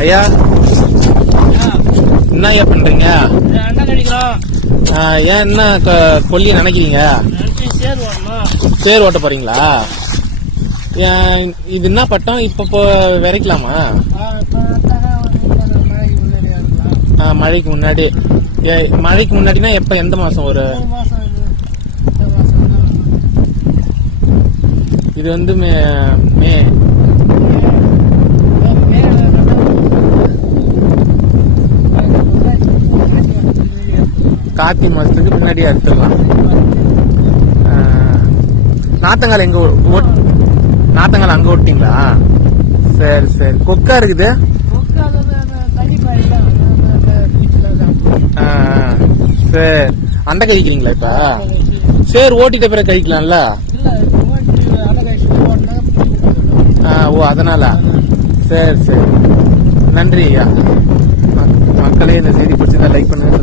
ஐயா என்ன ஐயா பண்றீங்க? ஏன் என்ன கொல்லி நினைக்கிறீங்க? சேர் ஓட்ட போறீங்களா? இது என்ன பட்டம்? இப்ப ஆ, மழைக்கு முன்னாடி. மழைக்கு முன்னாடினா எப்ப எந்த மாசம் ஒரு? இது வந்து மே மே. கார்த்திகை மாதத்துக்கு முன்னாடியே அறுத்துடலாம் நாத்தங்கால் எங்கே ஓட்- நாத்தங்கால் அங்கே ஓட்டிங்களா? சரி சரி. கொக்கா இருக்குது. சரி அந்த கழிக்கிறீங்களா இப்போ? சரி ஓட்டிட்ட பிறகு கழிக்கலாம்ல? ஆ, ஓ அதனால. சரி சரி. நன்றி ஐயா. மக்களே இந்த செய்தி பிடிச்சதா லைக் பண்ணுங்க